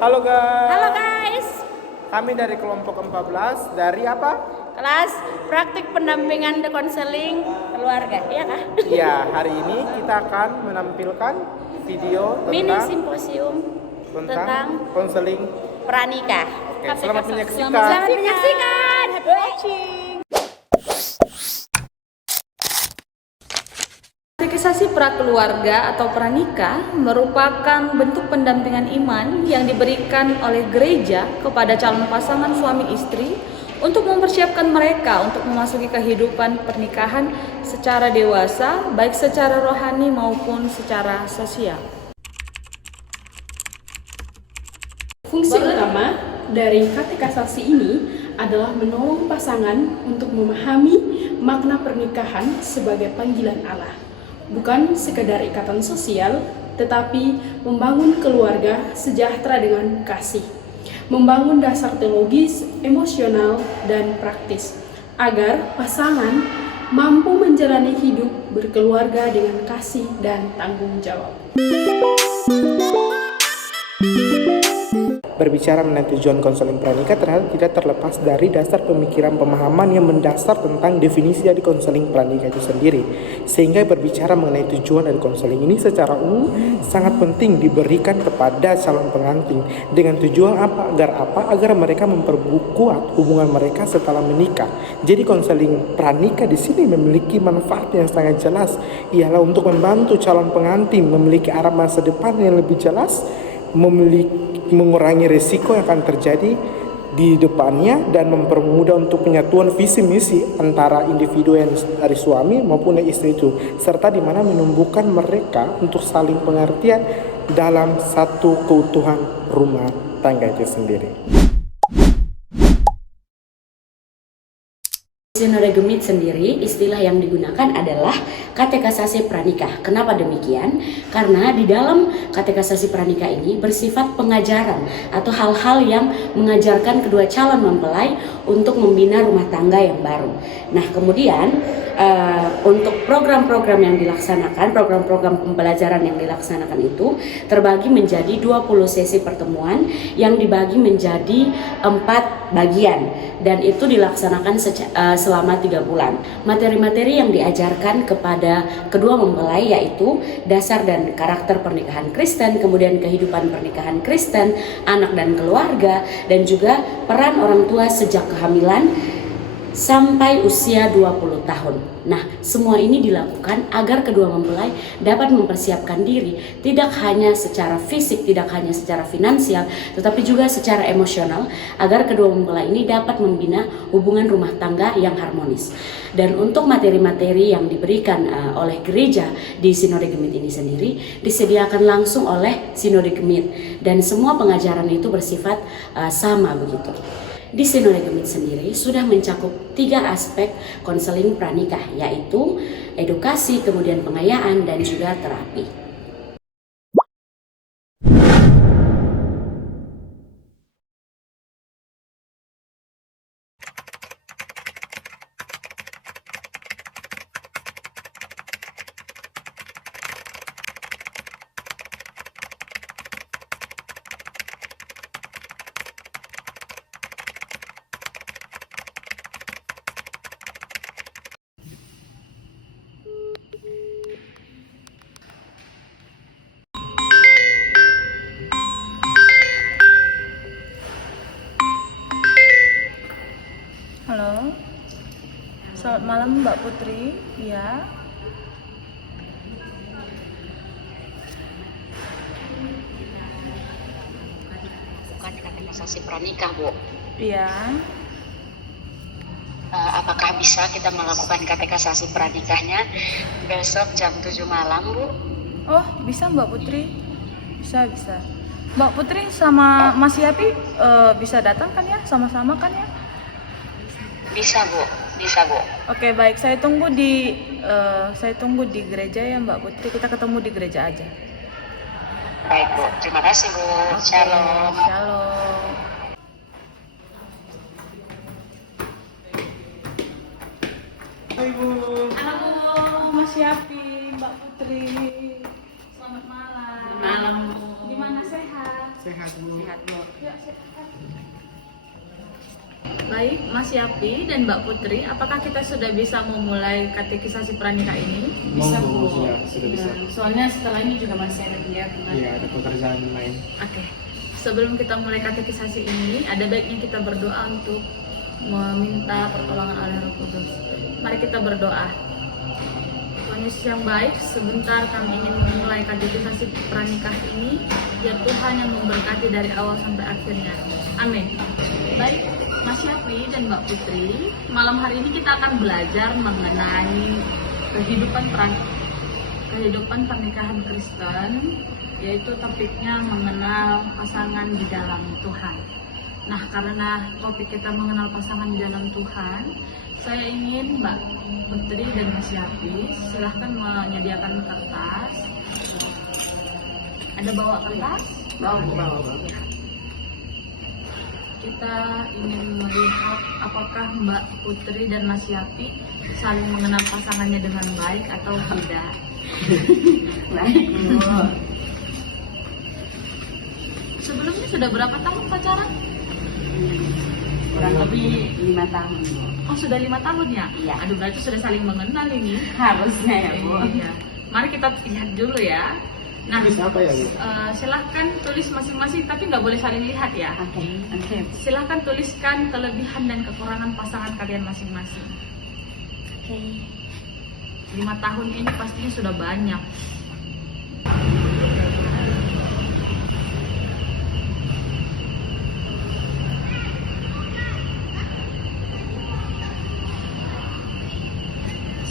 Halo guys. Halo guys. Kami dari kelompok 14 dari apa? Kelas praktik pendampingan konseling keluarga, iya kah? Iya, hari ini kita akan menampilkan video Mini tentang simposium tentang konseling pranikah. Oke, selamat menyaksikan. Selamat menyaksikan. Happy watching. Katekisasi prakeluarga atau pranikah merupakan bentuk pendampingan iman yang diberikan oleh gereja kepada calon pasangan suami istri untuk mempersiapkan mereka untuk memasuki kehidupan pernikahan secara dewasa, baik secara rohani maupun secara sosial. Fungsi utama dari katekisasi ini adalah menolong pasangan untuk memahami makna pernikahan sebagai panggilan Allah. Bukan sekadar ikatan sosial, tetapi membangun keluarga sejahtera dengan kasih. Membangun dasar teologis, emosional, dan praktis, agar pasangan mampu menjalani hidup berkeluarga dengan kasih dan tanggung jawab. Berbicara mengenai tujuan konseling pranikah ternyata tidak terlepas dari dasar pemikiran pemahaman yang mendasar tentang definisi dari konseling pranikah itu sendiri. Sehingga berbicara mengenai tujuan dari konseling ini secara umum sangat penting diberikan kepada calon pengantin dengan tujuan apa? Agar mereka memperkuat hubungan mereka setelah menikah. Jadi konseling pranikah di sini memiliki manfaat yang sangat jelas, ialah untuk membantu calon pengantin memiliki arah masa depan yang lebih jelas, mengurangi resiko yang akan terjadi di depannya, dan mempermudah untuk penyatuan visi misi antara individu yang dari suami maupun dari istri itu, serta di mana menumbuhkan mereka untuk saling pengertian dalam satu keutuhan rumah tangga itu sendiri. Sinode Gemit sendiri, istilah yang digunakan adalah katekisasi pranikah. Kenapa demikian? Karena di dalam katekisasi pranikah ini bersifat pengajaran atau hal-hal yang mengajarkan kedua calon mempelai untuk membina rumah tangga yang baru. Nah, kemudian untuk program-program yang dilaksanakan, program-program pembelajaran yang dilaksanakan itu terbagi menjadi 20 sesi pertemuan yang dibagi menjadi 4 bagian, dan itu dilaksanakan selama 3 bulan. Materi-materi yang diajarkan kepada kedua mempelai yaitu dasar dan karakter pernikahan Kristen, kemudian kehidupan pernikahan Kristen, anak dan keluarga, dan juga peran orang tua sejak kehamilan sampai usia 20 tahun. Nah, semua ini dilakukan agar kedua mempelai dapat mempersiapkan diri tidak hanya secara fisik, tidak hanya secara finansial, tetapi juga secara emosional, agar kedua mempelai ini dapat membina hubungan rumah tangga yang harmonis. Dan untuk materi-materi yang diberikan oleh gereja di Sinode Gemit ini sendiri disediakan langsung oleh Sinode Gemit, dan semua pengajaran itu bersifat sama begitu. Di Sinode Gemit sendiri sudah mencakup 3 aspek konseling pranikah, yaitu edukasi, kemudian pengayaan, dan juga terapi. Halo, selamat malam Mbak Putri. Ya, Bukan katekisasi pranikah, Bu. iya. Apakah bisa kita melakukan katekisasi pranikahnya besok jam 7 malam, Bu? Oh, bisa Mbak Putri. Bisa. Mbak Putri sama Mas Yapi bisa datang kan ya? Sama-sama kan ya? Bisa, Bu. Oke, baik. Saya tunggu di gereja ya Mbak Putri. Kita ketemu di gereja aja. Baik, Bu. Terima kasih, Bu. Shalom. Shalom. Ibu. Halo Mas Yapi, Mbak Putri. Selamat malam. Malam. Gimana, sehat? sehat Bu. Sehat Bu. Baik, Mas Yapi dan Mbak Putri, apakah kita sudah bisa memulai katekisasi pranikah ini? Bisa Monggo, Bu. sudah bisa. Soalnya setelah ini juga masih ada kegiatan. Iya, ada pekerjaan lain. Oke, sebelum kita mulai katekisasi ini, ada baiknya kita berdoa untuk meminta pertolongan oleh Roh Kudus. Mari kita berdoa. Tuhan Yesus yang baik, sebentar kami ingin memulai katekisasi pranikah ini, biar Tuhan yang memberkati dari awal sampai akhirnya. Amin. Baik, Mas Yapi dan Mbak Putri, malam hari ini kita akan belajar mengenai kehidupan pernikahan Kristen, yaitu topiknya mengenal pasangan di dalam Tuhan. Nah, karena topik kita mengenal pasangan di dalam Tuhan, saya ingin Mbak Putri dan Mas Yapi silahkan menyediakan kertas. Ada bawa kertas? Bawa. Ya. Kita ingin melihat apakah Mbak Putri dan Mas Yapi saling mengenal pasangannya dengan baik atau tidak. Baik Bu. Sebelumnya sudah berapa tahun pacaran? Kurang lebih 5 tahun Bu. Oh, sudah 5 tahun ya? Iya. Aduh, berarti sudah saling mengenal ini. Harusnya ya Bu. Iya. Mari kita lihat dulu ya. Nah, Tulis apa ya Bu? silahkan tulis masing-masing, tapi nggak boleh saling lihat ya. Oke. Silahkan tuliskan kelebihan dan kekurangan pasangan kalian masing-masing. Oke. 5 tahun ini pastinya sudah banyak.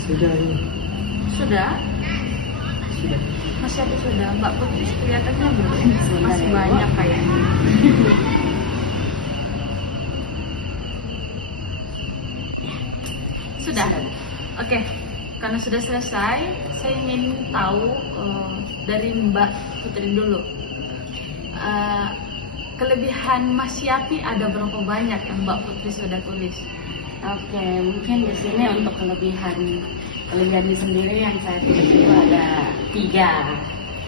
Sudah ini. Sudah? Sudah. Masih ada sudah. Mbak Putri kelihatannya belum. Sebentar Masih ya, Bu. banyak kayaknya. Sudah. Oke. Karena sudah selesai, saya ingin tahu dari Mbak Putri dulu. Kelebihan Mas Yapi ada berapa banyak yang Mbak Putri sudah tulis? Oke, mungkin di sini untuk kelebihan sendiri yang saya tulis itu ada 3.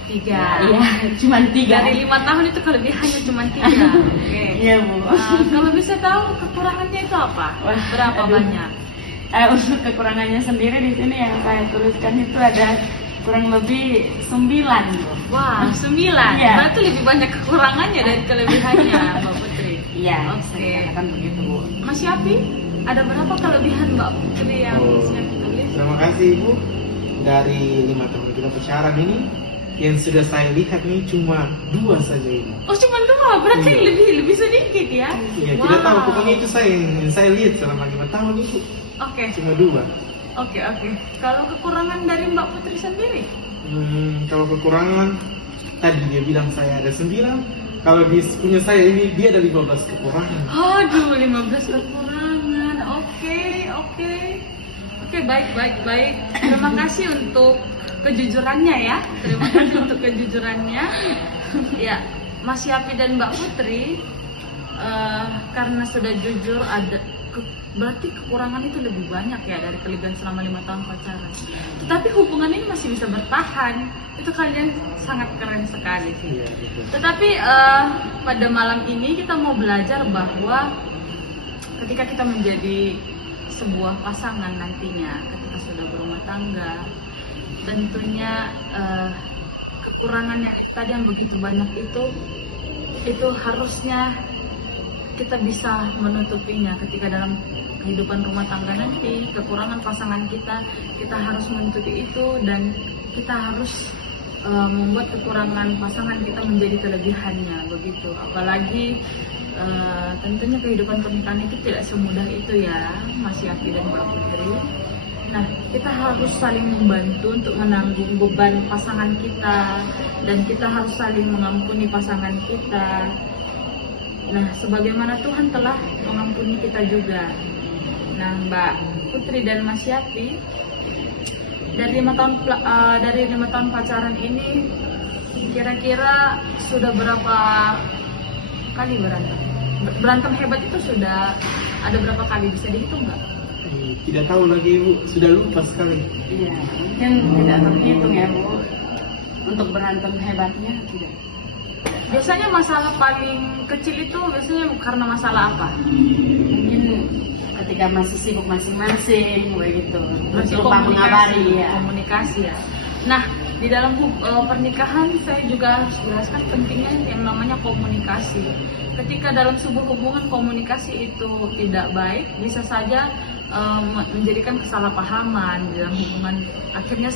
3. Iya, cuma 3. Dari 5 tahun itu kelebihannya cuma 3. Oke. Iya Bu. Kalau bisa tahu kekurangannya itu apa? Wah, Berapa aduh. banyak? Untuk kekurangannya sendiri di sini yang saya tuliskan itu ada kurang lebih 9 Bu. Wah, 9. Iya. Berarti lebih banyak kekurangannya dari kelebihannya, Mbak Putri. Iya, Oke. bisa dikatakan begitu Bu. Mas Yapi, ada berapa kelebihan Mbak Putri yang Oh. Mas Yapi tulis? Terima kasih Ibu. Dari 5 tahun kita pacaran ini, yang sudah saya lihat nih cuma 2 saja ini. Oh, cuma 2. Berarti Iya. lebih sedikit ya? Iya, tidak tahu. Pokoknya itu yang saya lihat selama 5 tahun itu Oke. cuma 2. Oke. Kalau kekurangan dari Mbak Putri sendiri? Kalau kekurangan, tadi dia bilang saya ada 9. Kalau di punya saya ini dia ada 15 kekurangan. Aduh, 15 kekurangan. Oke, baik. Terima kasih untuk kejujurannya ya. Terima kasih untuk kejujurannya. Ya, Mas Yapi dan Mbak Putri, karena sudah jujur, berarti kekurangan itu lebih banyak ya dari kelebihan selama 5 tahun pacaran. Tetapi hubungan ini masih bisa bertahan. Itu kalian sangat keren sekali sih. Iya, betul. Tetapi pada malam ini kita mau belajar bahwa ketika kita menjadi sebuah pasangan nantinya, ketika sudah berumah tangga, tentunya kekurangan yang tadi yang begitu banyak itu harusnya kita bisa menutupinya ketika dalam kehidupan rumah tangga nanti. Kekurangan pasangan kita harus menutupi itu, dan kita harus membuat kekurangan pasangan kita menjadi kelebihannya, begitu. Apalagi tentunya kehidupan pernikahan itu tidak semudah itu ya, Mas Yapi dan Mbak Putri. Nah, kita harus saling membantu untuk menanggung beban pasangan kita, dan kita harus saling mengampuni pasangan kita. Nah, sebagaimana Tuhan telah mengampuni kita juga. Nah, Mbak Putri dan Mas Yapi, dari 5 tahun pacaran ini, kira-kira sudah berapa kali berantem? Berantem hebat itu sudah ada berapa kali, bisa dihitung nggak? Tidak tahu lagi Bu, sudah lupa sekali. Iya, mungkin tidak terhitung ya Bu. Untuk berantem hebatnya tidak Biasanya masalah paling kecil itu biasanya karena masalah apa? Mungkin ketika masih sibuk masing-masing begitu, Masih lupa mengabari ya. komunikasi ya. Nah, di dalam pernikahan saya juga harus jelaskan pentingnya yang namanya komunikasi. Ketika dalam sebuah hubungan komunikasi itu tidak baik, bisa saja menjadikan kesalahpahaman di dalam hubungan. Akhirnya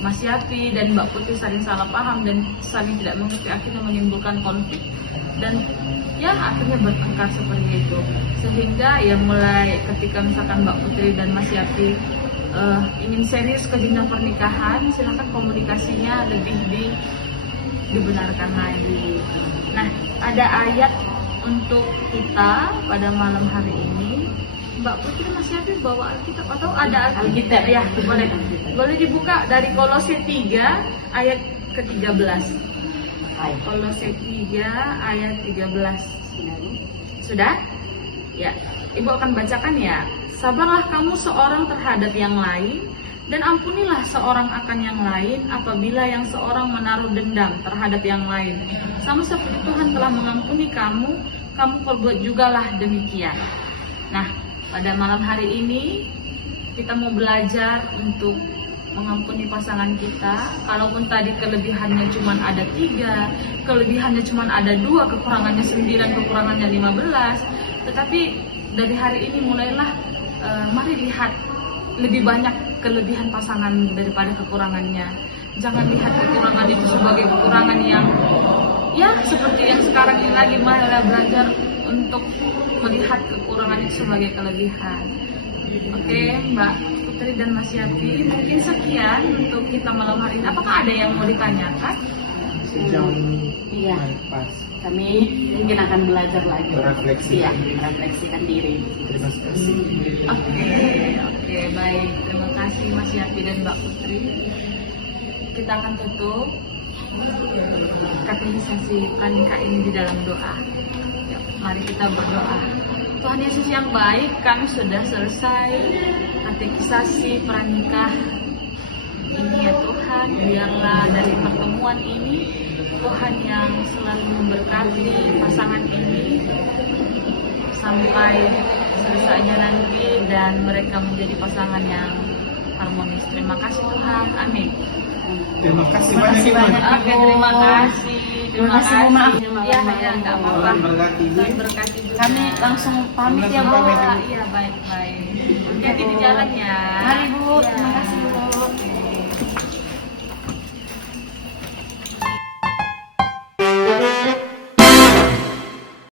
Mas Yapi dan Mbak Putri saling salah paham dan saling tidak mengerti, akhirnya menimbulkan konflik dan ya akhirnya bertengkar seperti itu. Sehingga ya mulai ketika misalkan Mbak Putri dan Mas Yapi ingin serius ke jenjang pernikahan, silakan komunikasinya lebih dibenarkan lagi. Nah, ada ayat untuk kita pada malam hari ini. Mbak Putri, Mas Yapi bawa Alkitab atau ada Alkitab? Ya, boleh dibuka dari Kolose 3 ayat ke-13. Kolose 3 ayat 13. Sudah? Ya, Ibu akan bacakan ya. Sabarlah kamu seorang terhadap yang lain, dan ampunilah seorang akan yang lain apabila yang seorang menaruh dendam terhadap yang lain. Sama seperti Tuhan telah mengampuni kamu, kamu perbuat jugalah demikian. Nah, pada malam hari ini kita mau belajar untuk mengampuni pasangan kita. Kalaupun tadi kelebihannya cuma ada 3, kelebihannya cuma ada 2, kekurangannya 9, kekurangannya 15. Tetapi dari hari ini mulailah mari lihat lebih banyak kelebihan pasangan daripada kekurangannya. Jangan lihat kekurangan itu sebagai kekurangan yang ya seperti yang sekarang ini lagi, malah belajar untuk melihat kekurangan itu sebagai kelebihan. Oke, Mbak Putri dan Mas Yapi, mungkin sekian untuk kita malam hari ini. Apakah ada yang mau ditanyakan? Sejauh ini Iya. pas. Kami mungkin akan belajar lagi. Berefleksi. Iya, merefleksikan diri. Terima kasih. Oke, baik. Terima kasih Mas Yapi dan Mbak Putri. Kita akan tutup katekisasi pranikah ini di dalam doa. Ya, mari kita berdoa. Tuhan Yesus yang baik, kami sudah selesai katekisasi pranikah ini ya Tuhan. Biarlah dari pertemuan ini Tuhan yang selalu memberkati pasangan ini sampai selesainya nanti dan mereka menjadi pasangan yang harmonis. Terima kasih Tuhan. Amin. Terima kasih Terima kasih banyak. banyak. Oke, terima kasih. Terima kasih, Bu. Maaf. Ya, enggak apa-apa. Tuhan berkati. Tuhan berkati juga. Kami langsung pamit ya, Bu. Oh, iya, baik-baik. Hati-hati di jalan ya. Mari, Bu. Iya. Terima kasih, Bu.